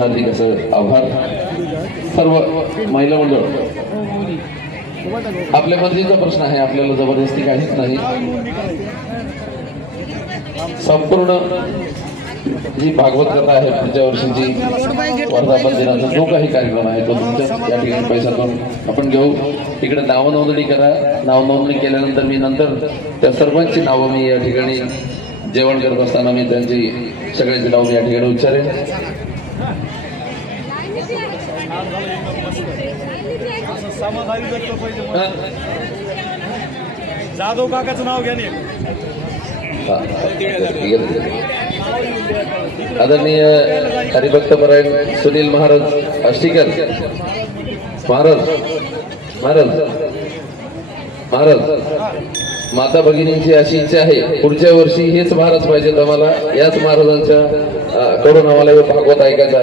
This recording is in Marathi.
हार्दिक असं आभार. सर्व महिला मंडळ, आपल्या मर्जीचा प्रश्न आहे, आपल्याला जबरदस्ती काहीच नाही. संपूर्ण जी भागवत कथा आहे पुढच्या वर्षीची वर्धापन दिनाचा जो काही कार्यक्रम आहे तो तुमच्या या ठिकाणी पैशातून आपण घेऊ. इकडे नाव नोंदणी करा. नाव नोंदणी केल्यानंतर मी नंतर त्या सर्वांची नावं मी या ठिकाणी जेवण करत असताना मी त्यांची सगळ्यांची नाव मी या ठिकाणी उच्चारेन. जाधव काकाचं नाव घ्या. आदरणीय हरिभक्तपरायण सुनील महाराज आष्टीकर महाराज महाराज महाराज, माता भगिनींची अशी इच्छा आहे पुढच्या वर्षी हेच महाराज पाहिजेत आम्हाला. याच महाराजांच्या कडून आम्हाला भागवत ऐकायचं आहे.